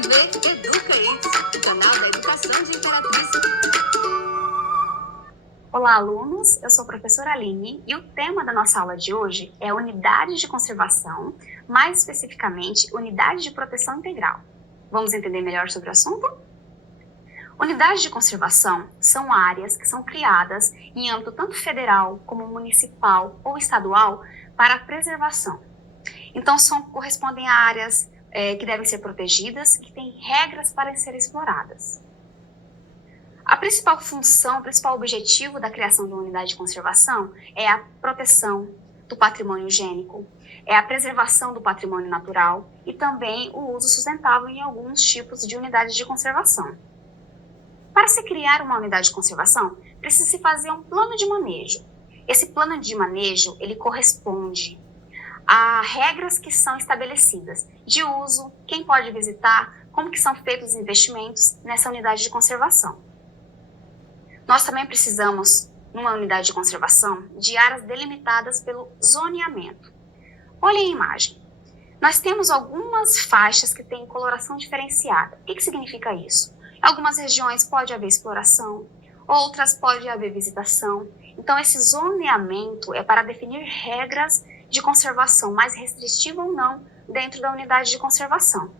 TV Educaí, o canal da educação de Imperatriz. Olá, alunos! Eu sou a professora Aline e o tema da nossa aula de hoje é unidades de conservação, mais especificamente, unidades de proteção integral. Vamos entender melhor sobre o assunto? Unidades de conservação são áreas que são criadas em âmbito tanto federal como municipal ou estadual para a preservação. Então, correspondem a áreas que devem ser protegidas, que têm regras para serem exploradas. A principal função, o principal objetivo da criação de uma unidade de conservação é a proteção do patrimônio gênico, é a preservação do patrimônio natural e também o uso sustentável em alguns tipos de unidades de conservação. Para se criar uma unidade de conservação, precisa-se fazer um plano de manejo. Esse plano de manejo, ele corresponde a regras que são estabelecidas de uso, quem pode visitar, como que são feitos os investimentos nessa unidade de conservação. Nós também precisamos, numa unidade de conservação, de áreas delimitadas pelo zoneamento. Olhem a imagem. Nós temos algumas faixas que têm coloração diferenciada. O que significa isso? Em algumas regiões pode haver exploração, outras pode haver visitação. Então, esse zoneamento é para definir regras de conservação, mais restritiva ou não, dentro da unidade de conservação.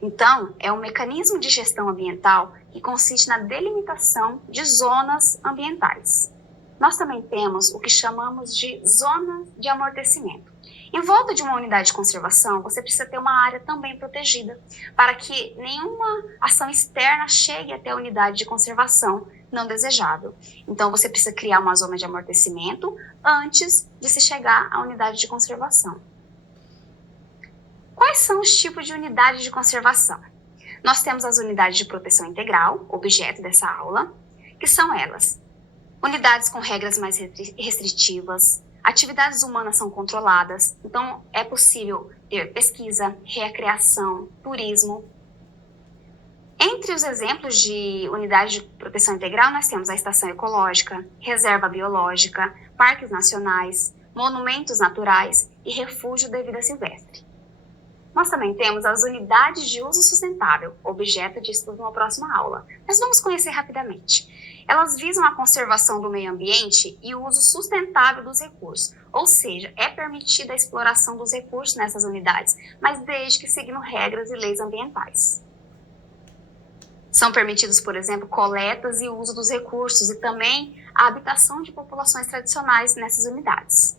Então, é um mecanismo de gestão ambiental que consiste na delimitação de zonas ambientais. Nós também temos o que chamamos de zona de amortecimento. Em volta de uma unidade de conservação, você precisa ter uma área também protegida, para que nenhuma ação externa chegue até a unidade de conservação não desejável. Então, você precisa criar uma zona de amortecimento antes de se chegar à unidade de conservação. Quais são os tipos de unidades de conservação? Nós temos as unidades de proteção integral, objeto dessa aula, que são elas: unidades com regras mais restritivas, atividades humanas são controladas, então é possível ter pesquisa, recreação, turismo. Entre os exemplos de unidade de proteção integral, nós temos a estação ecológica, reserva biológica, parques nacionais, monumentos naturais e refúgio da vida silvestre. Nós também temos as unidades de uso sustentável, objeto de estudo na próxima aula. Mas vamos conhecer rapidamente. Elas visam a conservação do meio ambiente e o uso sustentável dos recursos, ou seja, é permitida a exploração dos recursos nessas unidades, mas desde que seguindo regras e leis ambientais. São permitidos, por exemplo, coletas e uso dos recursos e também a habitação de populações tradicionais nessas unidades.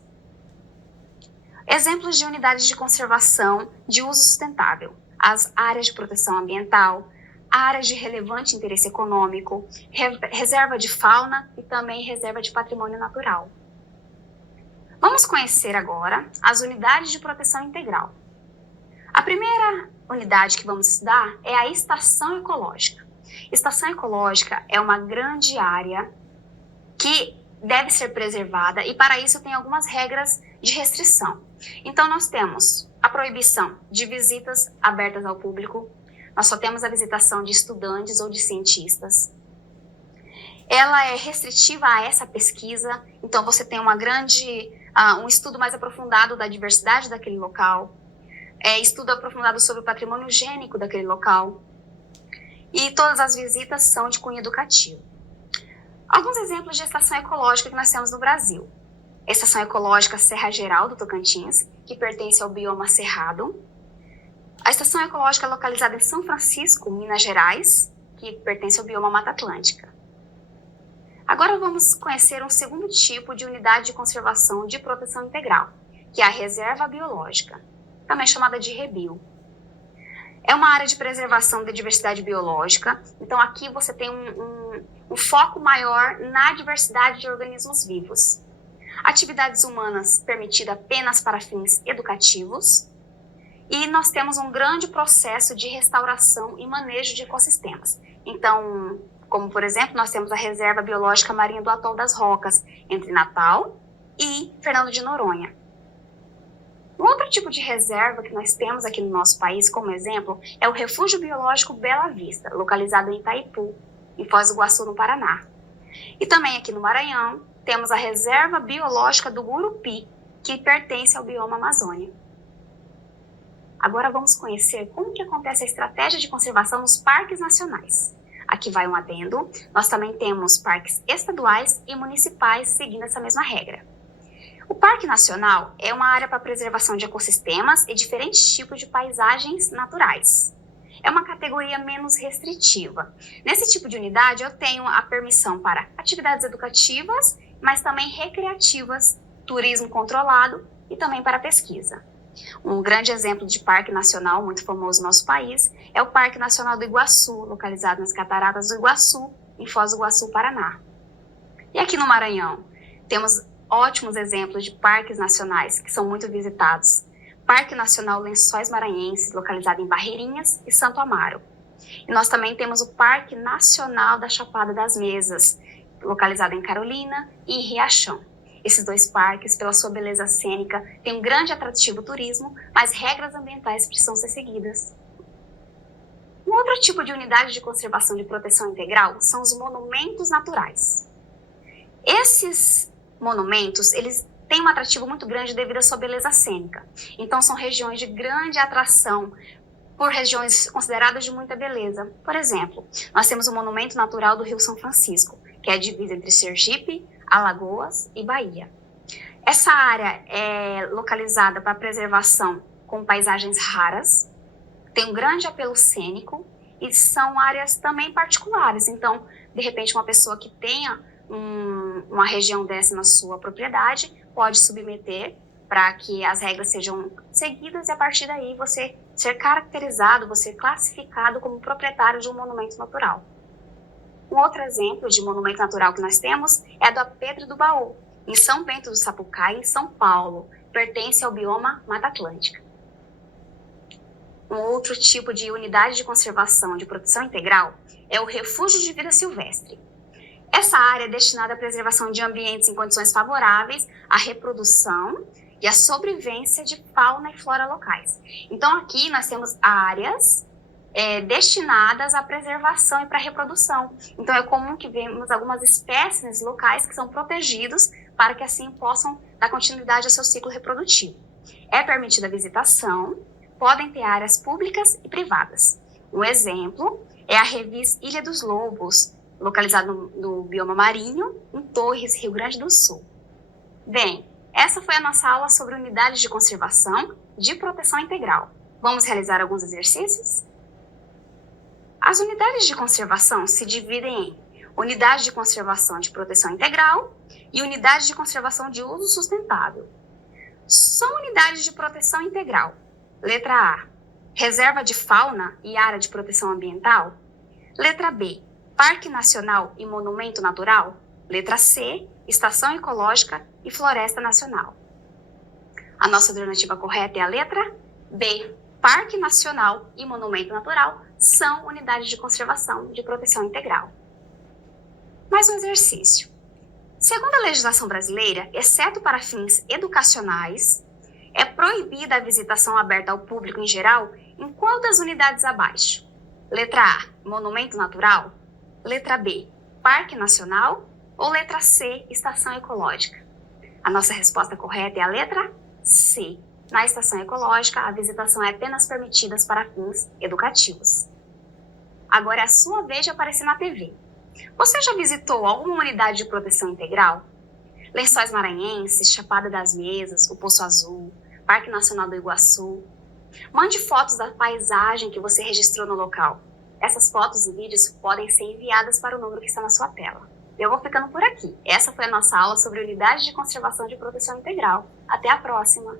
Exemplos de unidades de conservação de uso sustentável: as áreas de proteção ambiental, áreas de relevante interesse econômico, reserva de fauna e também reserva de patrimônio natural. Vamos conhecer agora as unidades de proteção integral. A primeira unidade que vamos estudar é a estação ecológica. Estação ecológica é uma grande área que deve ser preservada e para isso tem algumas regras de restrição. Então nós temos a proibição de visitas abertas ao público, nós só temos a visitação de estudantes ou de cientistas. Ela é restritiva a essa pesquisa, então você tem um estudo mais aprofundado da diversidade daquele local, estudo aprofundado sobre o patrimônio gênico daquele local, e todas as visitas são de cunho educativo. Alguns exemplos de estação ecológica que nós temos no Brasil: a Estação Ecológica Serra Geral do Tocantins, que pertence ao bioma Cerrado. A Estação Ecológica localizada em São Francisco, Minas Gerais, que pertence ao bioma Mata Atlântica. Agora vamos conhecer um segundo tipo de unidade de conservação de proteção integral, que é a Reserva Biológica, também chamada de REBIO. É uma área de preservação da diversidade biológica, então aqui você tem um foco maior na diversidade de organismos vivos. Atividades humanas permitidas apenas para fins educativos. E nós temos um grande processo de restauração e manejo de ecossistemas. Então, como por exemplo, nós temos a Reserva Biológica Marinha do Atol das Rocas, entre Natal e Fernando de Noronha. Um outro tipo de reserva que nós temos aqui no nosso país, como exemplo, é o Refúgio Biológico Bela Vista, localizado em Itaipu, em Foz do Iguaçu, no Paraná. E também aqui no Maranhão, temos a Reserva Biológica do Gurupi, que pertence ao bioma Amazônia. Agora vamos conhecer como que acontece a estratégia de conservação nos parques nacionais. Aqui vai um adendo, nós também temos parques estaduais e municipais seguindo essa mesma regra. O Parque Nacional é uma área para preservação de ecossistemas e diferentes tipos de paisagens naturais. É uma categoria menos restritiva. Nesse tipo de unidade, eu tenho a permissão para atividades educativas, mas também recreativas, turismo controlado e também para pesquisa. Um grande exemplo de parque nacional muito famoso no nosso país é o Parque Nacional do Iguaçu, localizado nas Cataratas do Iguaçu, em Foz do Iguaçu, Paraná. E aqui no Maranhão, temos ótimos exemplos de parques nacionais que são muito visitados. Parque Nacional Lençóis Maranhenses, localizado em Barreirinhas e Santo Amaro. E nós também temos o Parque Nacional da Chapada das Mesas, localizado em Carolina e em Riachão. Esses dois parques, pela sua beleza cênica, têm um grande atrativo turismo, mas regras ambientais precisam ser seguidas. Um outro tipo de unidade de conservação de proteção integral são os monumentos naturais. Esses monumentos, eles têm um atrativo muito grande devido à sua beleza cênica. Então, são regiões de grande atração por regiões consideradas de muita beleza. Por exemplo, nós temos o Monumento Natural do Rio São Francisco, que é a divisa entre Sergipe, Alagoas e Bahia. Essa área é localizada para preservação com paisagens raras, tem um grande apelo cênico e são áreas também particulares. Então, de repente, uma pessoa que tenha uma região dessa na sua propriedade pode submeter para que as regras sejam seguidas e a partir daí você ser caracterizado, você classificado como proprietário de um monumento natural. Um outro exemplo de monumento natural que nós temos é a da Pedra do Baú, em São Bento do Sapucaí, em São Paulo, pertence ao bioma Mata Atlântica. Um outro tipo de unidade de conservação de proteção integral é o Refúgio de Vida Silvestre. Essa área é destinada à preservação de ambientes em condições favoráveis à reprodução e à sobrevivência de fauna e flora locais. Então aqui nós temos áreas destinadas à preservação e para a reprodução. Então é comum que vemos algumas espécies locais que são protegidos para que assim possam dar continuidade ao seu ciclo reprodutivo. É permitida a visitação, podem ter áreas públicas e privadas. Um exemplo é a Revis Ilha dos Lobos, localizado no bioma marinho, em Torres, Rio Grande do Sul. Bem, essa foi a nossa aula sobre unidades de conservação de proteção integral. Vamos realizar alguns exercícios? As unidades de conservação se dividem em unidade de conservação de proteção integral e unidade de conservação de uso sustentável. Só unidades de proteção integral. Letra A, reserva de fauna e área de proteção ambiental. Letra B, Parque Nacional e Monumento Natural. Letra C, Estação Ecológica e Floresta Nacional. A nossa alternativa correta é a letra B. Parque Nacional e Monumento Natural são unidades de conservação de proteção integral. Mais um exercício. Segundo a legislação brasileira, exceto para fins educacionais, é proibida a visitação aberta ao público em geral em qual das unidades abaixo? Letra A, Monumento Natural. Letra B, Parque Nacional. Ou letra C, Estação Ecológica? A nossa resposta correta é a letra C. Na Estação Ecológica, a visitação é apenas permitida para fins educativos. Agora é a sua vez de aparecer na TV. Você já visitou alguma unidade de proteção integral? Lençóis Maranhenses, Chapada das Mesas, o Poço Azul, Parque Nacional do Iguaçu. Mande fotos da paisagem que você registrou no local. Essas fotos e vídeos podem ser enviadas para o número que está na sua tela. Eu vou ficando por aqui. Essa foi a nossa aula sobre unidades de conservação de proteção integral. Até a próxima!